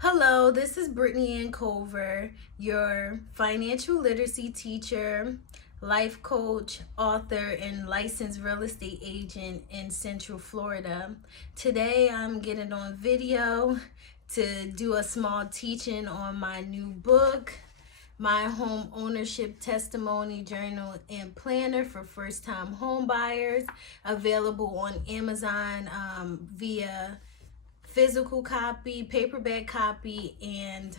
Hello, this is Brittany Ann Culver, your financial literacy teacher, life coach, author, and licensed real estate agent in Central Florida. Today I'm getting on video to do a small teaching on my new book, my home ownership testimony journal and planner for first-time home buyers, available on Amazon via physical copy, paperback copy, and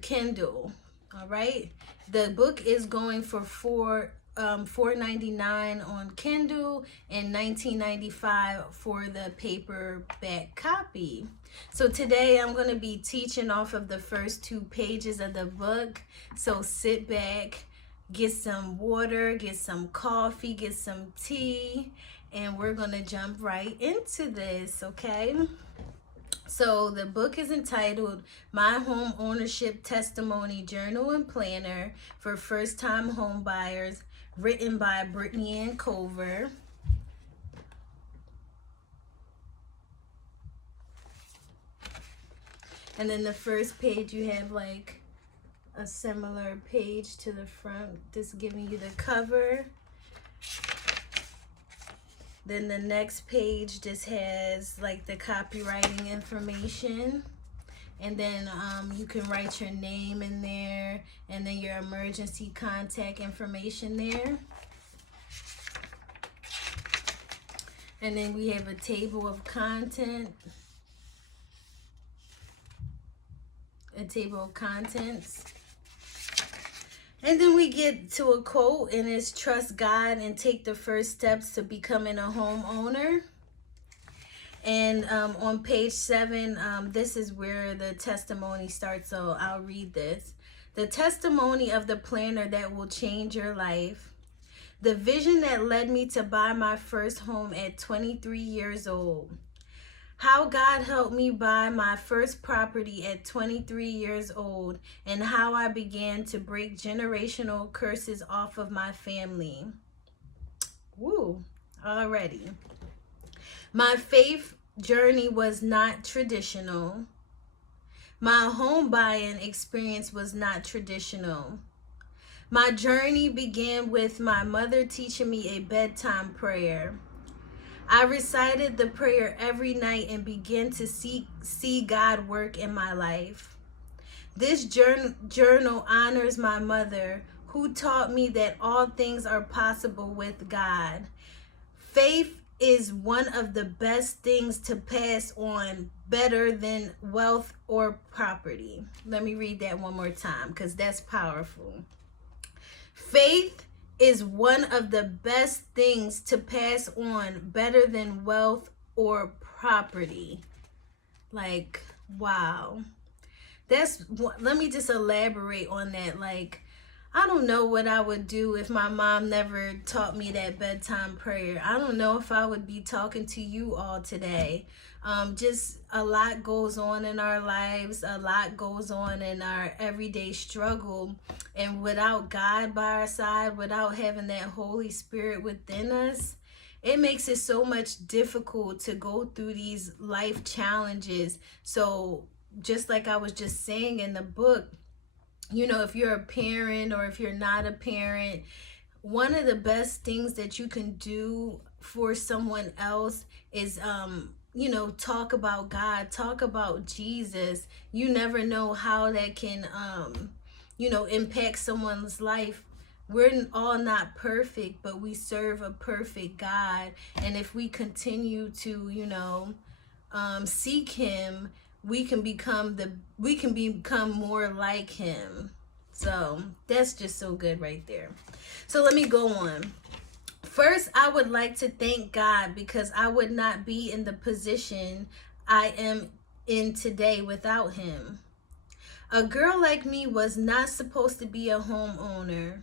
Kindle. All right, the book is going for $4.99 on Kindle and $19.95 for the paperback copy. So today I'm going to be teaching off of the first 2 pages of the book. So sit back, get some water, get some coffee, get some tea, and we're going to jump right into this, okay? So the book is entitled My Home Ownership Testimony Journal and Planner for First-Time Home Buyers, written by Brittany Ann Culver. And then the first page, you have like a similar page to the front, just giving you the cover. Then the next page just has like the copywriting information. And then you can write your name in there, and then your emergency contact information there. And then we have a table of content. A table of contents. And then we get to a quote, and it's trust God and take the first steps to becoming a homeowner. And on page 7, this is where the testimony starts, so I'll read this. The testimony of the planner that will change your life. The vision that led me to buy my first home at 23 years old. How God helped me buy my first property at 23 years old, and how I began to break generational curses off of my family. Woo, already. My faith journey was not traditional. My home buying experience was not traditional. My journey began with my mother teaching me a bedtime prayer. I recited the prayer every night and began to see God work in my life. This journal honors my mother, who taught me that all things are possible with God. Faith is one of the best things to pass on, better than wealth or property. Let me read that one more time because that's powerful. Faith is one of the best things to pass on, better than wealth or property. Like, wow. Let me just elaborate on that. Like, I don't know what I would do if my mom never taught me that bedtime prayer. I don't know if I would be talking to you all today. Just a lot goes on in our lives. A lot goes on in our everyday struggle. And without God by our side, without having that Holy Spirit within us, it makes it so much difficult to go through these life challenges. So just like I was just saying in the book, you know, if you're a parent or if you're not a parent, one of the best things that you can do for someone else is, you know, talk about God, talk about Jesus. You never know how that can, you know, impact someone's life. We're all not perfect, but we serve a perfect God. And if we continue to, you know, seek Him, we can become more like Him. So that's just so good right there. So let me go on. First, I would like to thank God, because I would not be in the position I am in today without Him. A girl like me was not supposed to be a homeowner,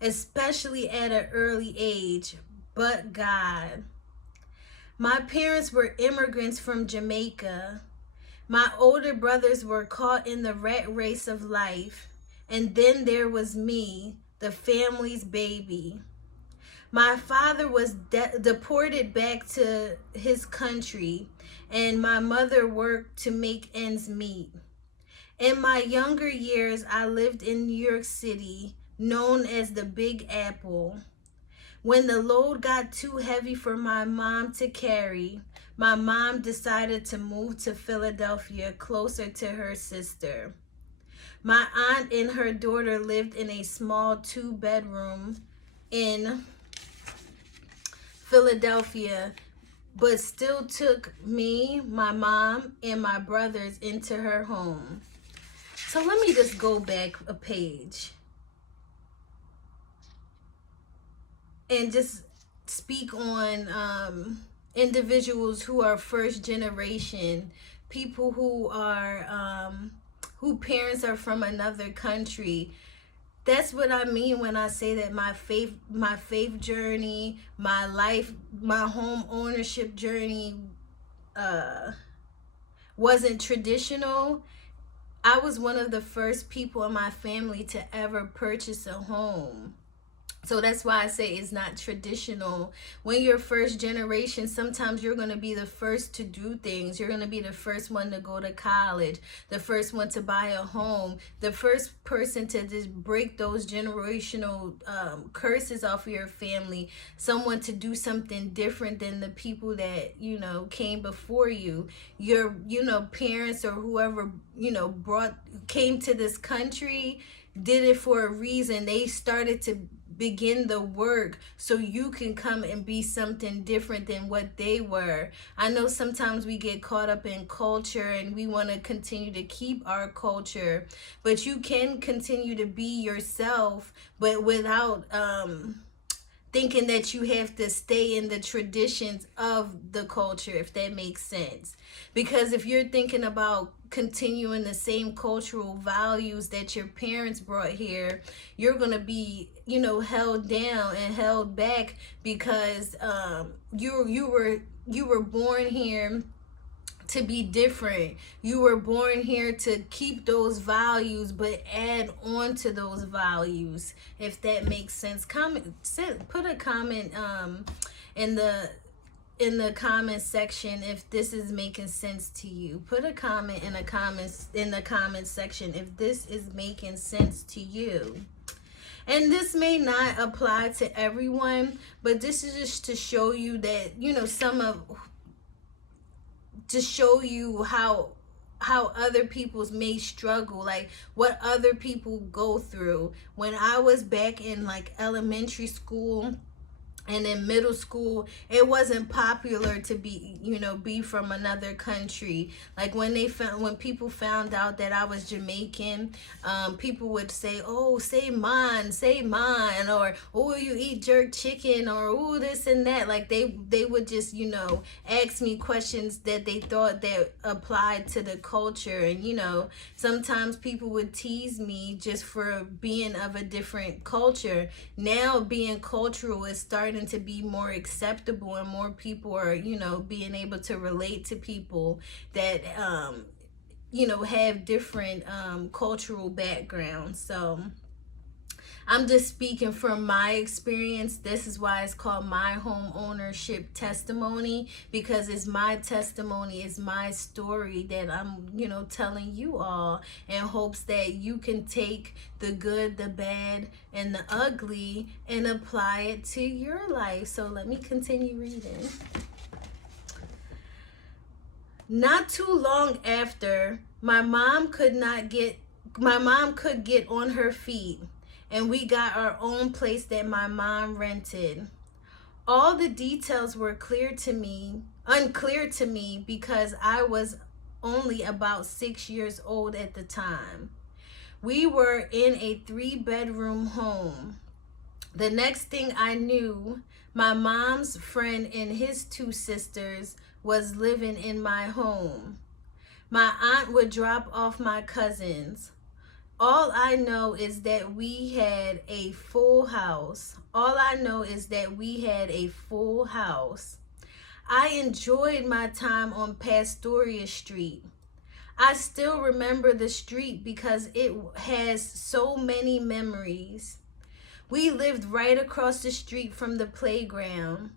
especially at an early age, but God. My parents were immigrants from Jamaica. My older brothers were caught in the rat race of life. And then there was me, the family's baby. My father was deported back to his country, and my mother worked to make ends meet. In my younger years, I lived in New York City, known as the Big Apple. When the load got too heavy for my mom to carry, my mom decided to move to Philadelphia, closer to her sister. My aunt and her daughter lived in a small 2-bedroom in Philadelphia, but still took me, my mom, and my brothers into her home. So let me just go back a page and just speak on individuals who are first generation, people who parents are from another country. That's what I mean when I say that my faith journey, my life, my home ownership journey wasn't traditional. I was one of the first people in my family to ever purchase a home. So that's why I say it's not traditional. When you're first generation, sometimes you're going to be the first to do things. You're going to be the first one to go to college, the first one to buy a home, the first person to just break those generational curses off of your family, someone to do something different than the people that, came before you. Your, parents or whoever, came to this country, did it for a reason. They started to begin the work so you can come and be something different than what they were. I know sometimes we get caught up in culture and we want to continue to keep our culture, but you can continue to be yourself, but without thinking that you have to stay in the traditions of the culture, if that makes sense. Because if you're thinking about continuing the same cultural values that your parents brought here, you're going to be, held down and held back because you were born here to be different. You were born here to keep those values, but add on to those values, if that makes sense. Put a comment in the comment section if this is making sense to you. Put a comment in the comment section if this is making sense to you. And this may not apply to everyone, but this is just to show you that, to show you how other people's may struggle, like what other people go through. When I was back in like elementary school and in middle school, it wasn't popular to be from another country. Like when people found out that I was Jamaican, people would say, "Oh, say mine," or "Oh, you eat jerk chicken," or "Oh, this and that." Like they would just ask me questions that they thought that applied to the culture, and sometimes people would tease me just for being of a different culture. Now being cultural is starting to be more acceptable, and more people are being able to relate to people that have different cultural backgrounds. So I'm just speaking from my experience. This is why it's called my home ownership testimony, because it's my testimony, it's my story that I'm, telling you all, in hopes that you can take the good, the bad, and the ugly and apply it to your life. So let me continue reading. Not too long after, my mom could get on her feet, and we got our own place that my mom rented. All the details were unclear to me because I was only about 6 years old at the time. We were in a 3-bedroom home. The next thing I knew, my mom's friend and his 2 sisters was living in my home. My aunt would drop off my cousins. All I know is that we had a full house. I enjoyed my time on Pastoria Street. I still remember the street because it has so many memories. We lived right across the street from the playground,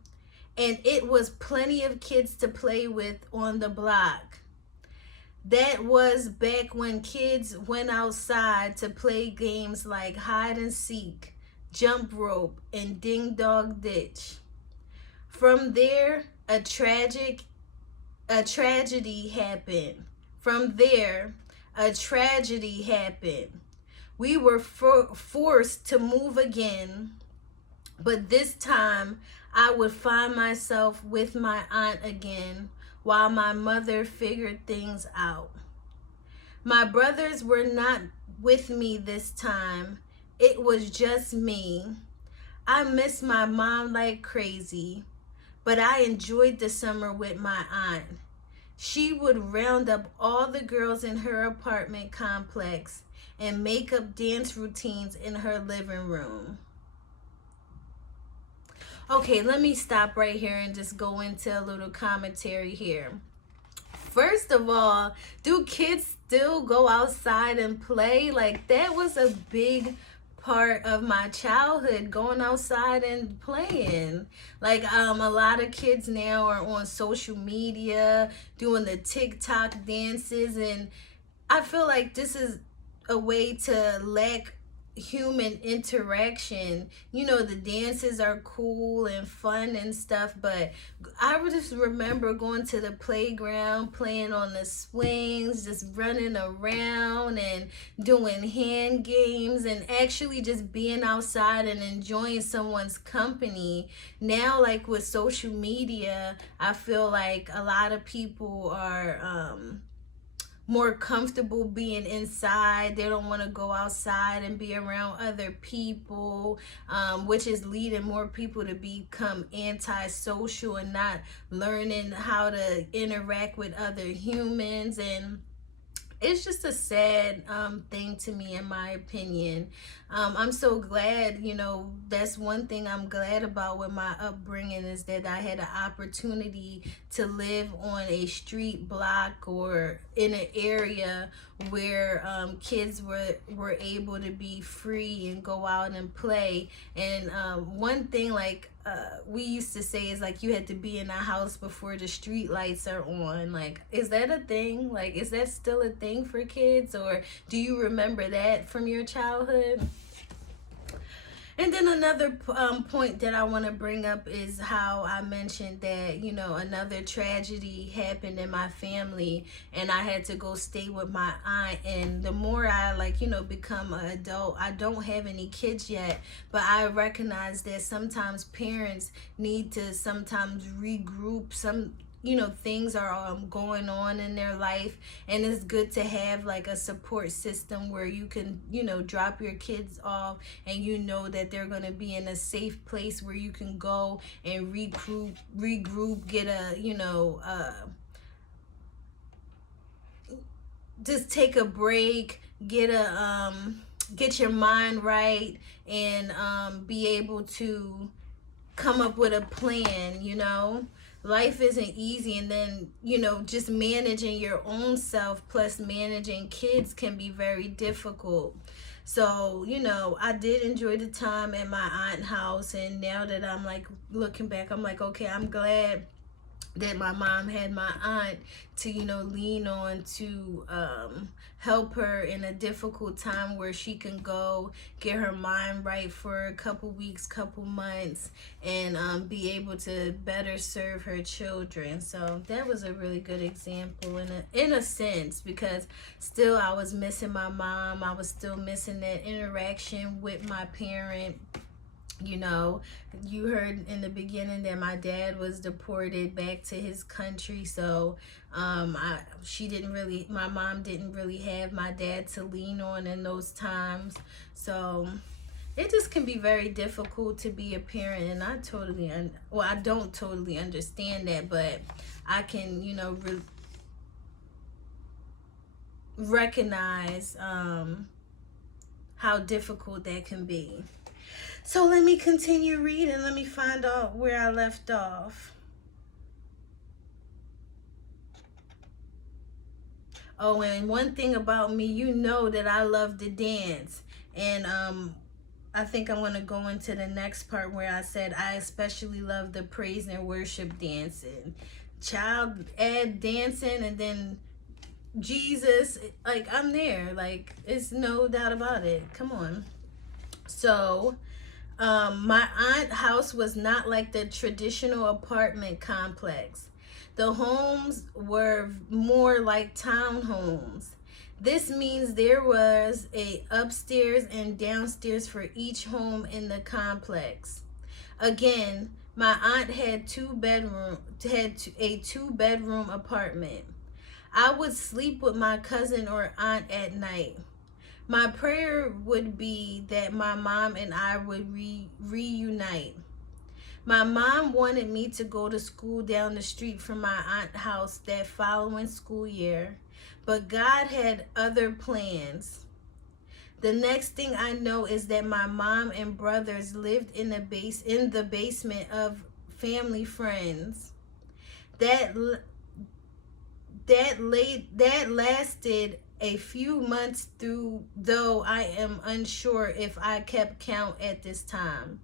and it was plenty of kids to play with on the block. That was back when kids went outside to play games like hide and seek, jump rope, and ding dong ditch. From there, a tragedy happened. From there, a tragedy happened. We were forced to move again, but this time I would find myself with my aunt again while my mother figured things out. My brothers were not with me this time. It was just me. I miss my mom like crazy, but I enjoyed the summer with my aunt. She would round up all the girls in her apartment complex and make up dance routines in her living room. Okay, let me stop right here and just go into a little commentary here. First of all, do kids still go outside and play? Like, that was a big part of my childhood, going outside and playing. Like, a lot of kids now are on social media doing the TikTok dances, and I feel like this is a way to lack human interaction. You know, the dances are cool and fun and stuff, but I would just remember going to the playground, playing on the swings, just running around and doing hand games and actually just being outside and enjoying someone's company. Now, like with social media, I feel like a lot of people are more comfortable being inside. They don't want to go outside and be around other people, which is leading more people to become antisocial and not learning how to interact with other humans. And it's just a sad thing to me, in my opinion. I'm so glad, you know, that's one thing I'm glad about with my upbringing, is that I had an opportunity to live on a street block or in an area where kids were able to be free and go out and play. And one thing, like, we used to say, is like, you had to be in a house before the street lights are on. Like, is that a thing? Like, is that still a thing for kids, or do you remember that from your childhood? And then another point that I want to bring up is how I mentioned that, you know, another tragedy happened in my family and I had to go stay with my aunt. And the more I, like, you know, become an adult, I don't have any kids yet, but I recognize that sometimes parents need to sometimes regroup. Some, you know, things are going on in their life, and it's good to have like a support system where you can, you know, drop your kids off and you know that they're going to be in a safe place where you can go and regroup, get a, you know, just take a break, get your mind right, and be able to come up with a plan. You know, life isn't easy, and then, you know, just managing your own self plus managing kids can be very difficult. So, you know, I did enjoy the time at my aunt's house, and now that I'm like looking back, I'm like, okay, I'm glad that my mom had my aunt to, you know, lean on to help her in a difficult time, where she can go get her mind right for a couple weeks, couple months, and be able to better serve her children. So that was a really good example in a sense, because still I was missing my mom. I was still missing that interaction with my parent. You know, you heard in the beginning that my dad was deported back to his country, so my mom didn't really have my dad to lean on in those times. So it just can be very difficult to be a parent, and I don't totally understand that, but I can, you know, recognize how difficult that can be. So let me continue reading. Let me find out where I left off. Oh, and one thing about me, you know that I love to dance. And I think I'm going to go into the next part where I said I especially love the praise and worship dancing. Child, add dancing, and then Jesus, like, I'm there. Like, it's no doubt about it. Come on. So, my aunt's house was not like the traditional apartment complex. The homes were more like townhomes. This means there was a upstairs and downstairs for each home in the complex. Again, my aunt had a two-bedroom apartment. I would sleep with my cousin or aunt at night. My prayer would be that my mom and I would reunite. My mom wanted me to go to school down the street from my aunt's house that following school year, but God had other plans. The next thing I know is that my mom and brothers lived in the basement of family friends. That that lasted a few months through, though I am unsure if I kept count at this time.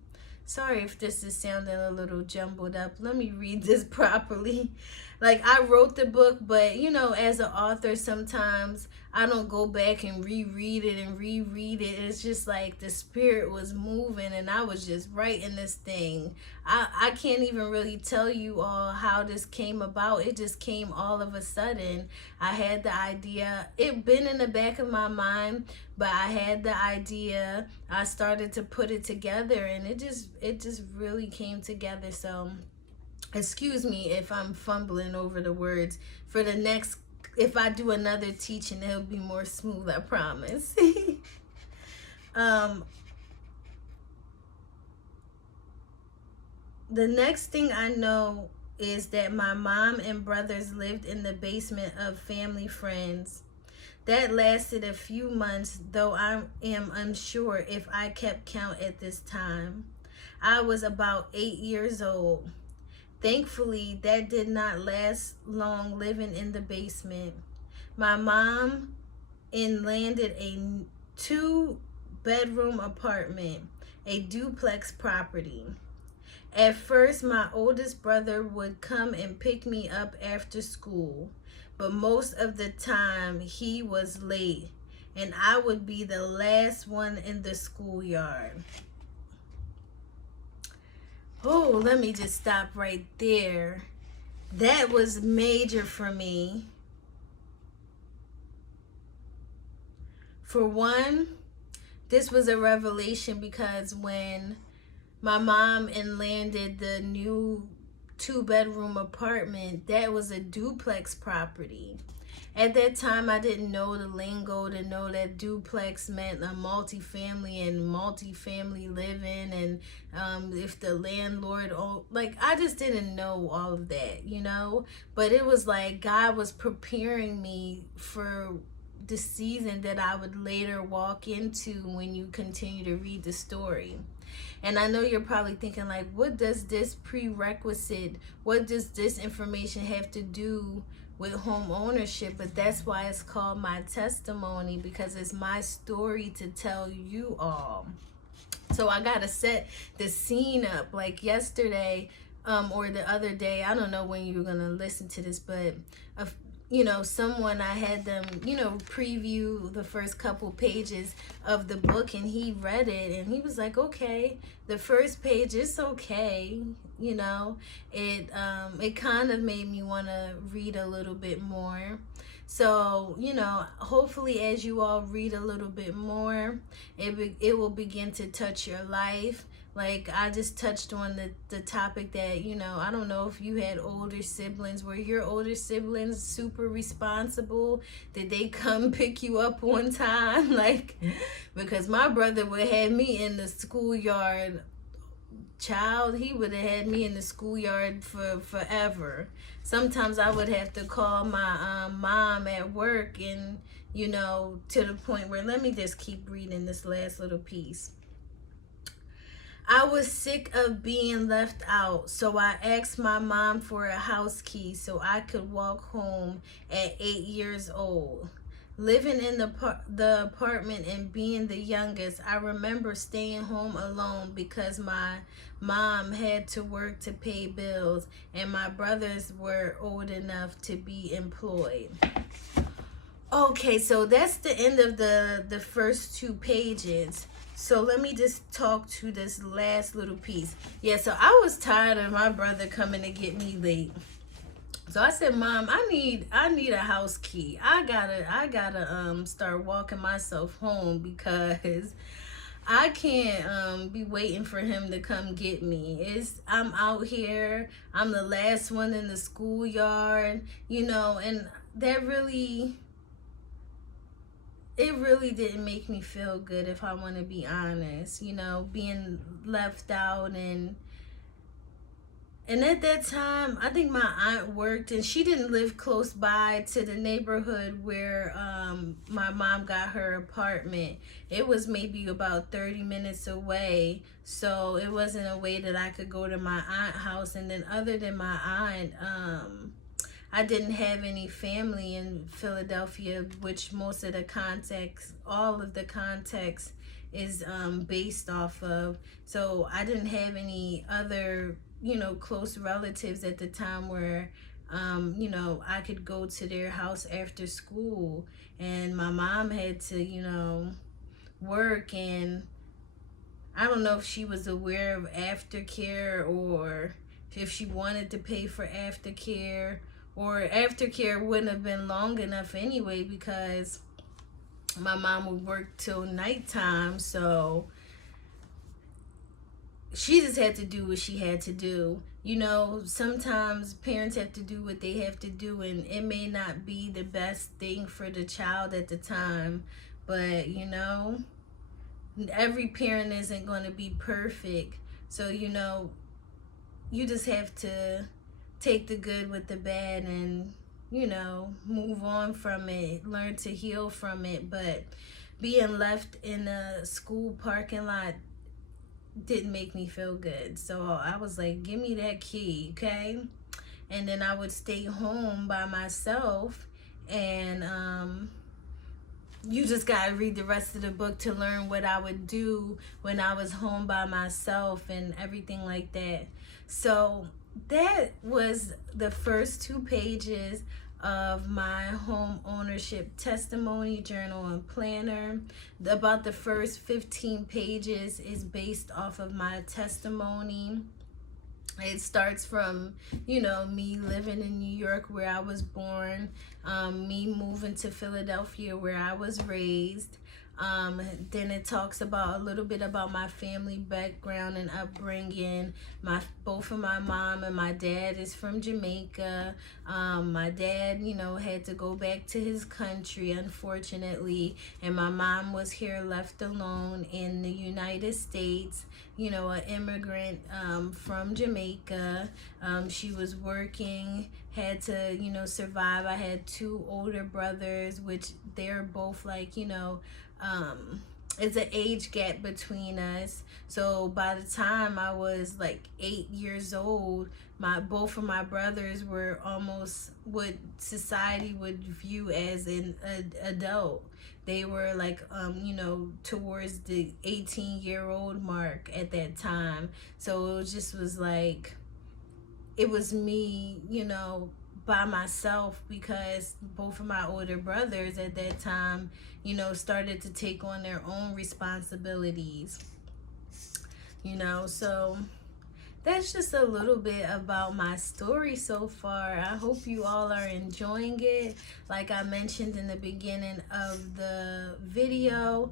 Sorry if this is sounding a little jumbled up. Let me read this properly. Like, I wrote the book, but as an author, sometimes I don't go back and reread it and reread it. It's just like the spirit was moving and I was just writing this thing. I can't even really tell you all how this came about. It just came all of a sudden. I had the idea. It been in the back of my mind, but I had the idea. I started to put it together and it just really came together. So excuse me if I'm fumbling over the words. For the next, if I do another teaching, it'll be more smooth, I promise. The next thing I know is that my mom and brothers lived in the basement of family friends. That lasted a few months, though I am unsure if I kept count at this time. I was about 8 years old. Thankfully, that did not last long living in the basement. My mom landed a 2-bedroom apartment, a duplex property. At first, my oldest brother would come and pick me up after school, but most of the time he was late, and I would be the last one in the schoolyard. Oh, let me just stop right there. That was major for me. For one, this was a revelation because when my mom landed the new 2-bedroom apartment, that was a duplex property. At that time, I didn't know the lingo to know that duplex meant a multifamily and multifamily living, and if the landlord, I just didn't know all of that, But it was like God was preparing me for the season that I would later walk into when you continue to read the story. And I know you're probably thinking, like, what does this information have to do with home ownership? But that's why it's called my testimony, because it's my story to tell you all. So I gotta set the scene up. Like yesterday, or the other day, I don't know when you're gonna listen to this, but someone, I had them, preview the first couple pages of the book, and he read it and he was like, okay, the first page is okay. It kind of made me want to read a little bit more. So, hopefully as you all read a little bit more, it will begin to touch your life. Like, I just touched on the topic that, I don't know if you had older siblings. Were your older siblings super responsible? Did they come pick you up on time? Because my brother would have me in the schoolyard. He would have had me in the schoolyard for forever. Sometimes I would have to call my mom at work, and, to the point where, let me just keep reading this last little piece. I was sick of being left out, so I asked my mom for a house key so I could walk home at 8 years old. Living in the apartment and being the youngest, I remember staying home alone because my mom had to work to pay bills and my brothers were old enough to be employed. Okay, so that's the end of the first 2 pages. So let me just talk to this last little piece. Yeah, so I was tired of my brother coming to get me late. So I said, Mom, I need a house key. I gotta start walking myself home because I can't be waiting for him to come get me. I'm out here. I'm the last one in the schoolyard, and that really it really didn't make me feel good, if I want to be honest, being left out. And at that time, I think my aunt worked, and she didn't live close by to the neighborhood where my mom got her apartment. It was maybe about 30 minutes away, so it wasn't a way that I could go to my aunt's house. And then other than my aunt, I didn't have any family in Philadelphia, which most of the context, all of the context is based off of. So I didn't have any other close relatives at the time where I could go to their house after school. And my mom had to work, and I don't know if she was aware of aftercare or if she wanted to pay for aftercare, or aftercare wouldn't have been long enough anyway because my mom would work till nighttime. So she just had to do what she had to do. Sometimes parents have to do what they have to do, and it may not be the best thing for the child at the time. But, every parent isn't going to be perfect. So, you just have to take the good with the bad and, move on from it, learn to heal from it. But being left in a school parking lot didn't make me feel good. So I was like, give me that key, okay? And then I would stay home by myself, and you just gotta read the rest of the book to learn what I would do when I was home by myself and everything like that. So that was the first 2 pages of my home ownership testimony journal and planner. About the first 15 pages is based off of my testimony. It starts from, me living in New York where I was born, me moving to Philadelphia where I was raised. Then it talks about a little bit about my family background and upbringing. Both of my mom and my dad is from Jamaica. My dad, had to go back to his country, unfortunately, and my mom was here left alone in the United States. An immigrant from Jamaica. She was working, had to, survive. I had 2 older brothers, which they're both like, it's an age gap between us. So by the time I was like 8 years old, both of my brothers were almost what society would view as an adult. They were like, towards the 18-year-old mark at that time. So it was me, by myself, because both of my older brothers at that time, started to take on their own responsibilities. So that's just a little bit about my story so far. I hope you all are enjoying it. Like I mentioned in the beginning of the video,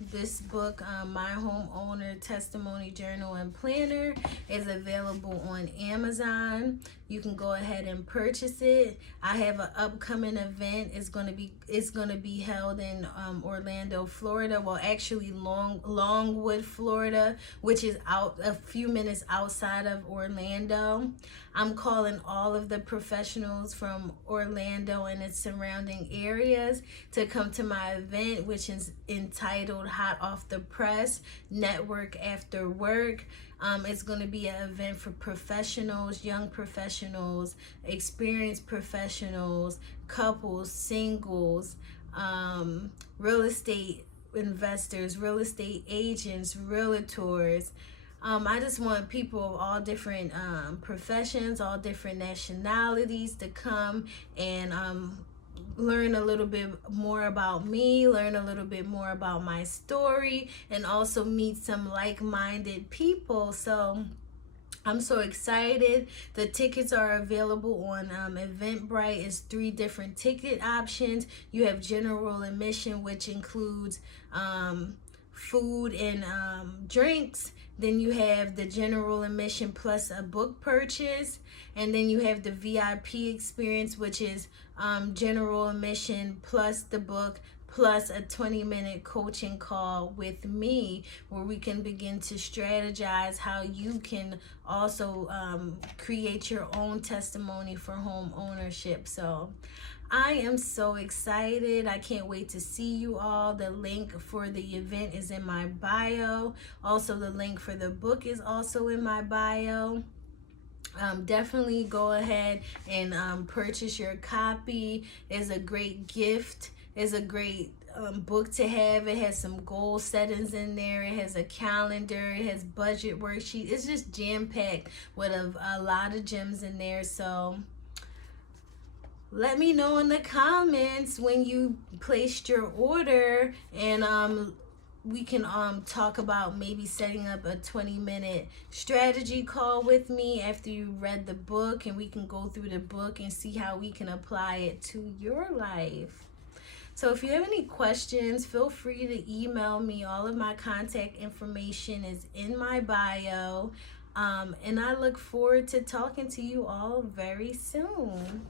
this book, My Homeowner Testimony Journal and Planner, is available on Amazon. You can go ahead and purchase it. I have an upcoming event. It's gonna be held in Orlando, Florida. Well, actually Longwood, Florida, which is out a few minutes outside of Orlando. I'm calling all of the professionals from Orlando and its surrounding areas to come to my event, which is entitled Hot Off the Press Network After Work. It's going to be an event for professionals, young professionals, experienced professionals, couples, singles, real estate investors, real estate agents, realtors. I just want people of all different professions, all different nationalities to come and learn a little bit more about me, learn a little bit more about my story, and also meet some like-minded people. So I'm so excited. The tickets are available on Eventbrite. It's 3 different ticket options. You have general admission, which includes food and drinks. Then you have the general admission plus a book purchase. And then you have the VIP experience, which is general admission plus the book plus a 20-minute coaching call with me, where we can begin to strategize how you can also create your own testimony for home ownership. So I am so excited. I can't wait to see you all. The link for the event is in my bio. Also, the link for the book is also in my bio. Definitely go ahead and purchase your copy. It's a great gift. It's a great book to have. It has some goal settings in there. It has a calendar. It has budget worksheet. It's just jam-packed with a lot of gems in there. So let me know in the comments when you placed your order, and we can talk about maybe setting up a 20-minute strategy call with me after you read the book, and we can go through the book and see how we can apply it to your life. So if you have any questions, feel free to email me. All of my contact information is in my bio. And I look forward to talking to you all very soon.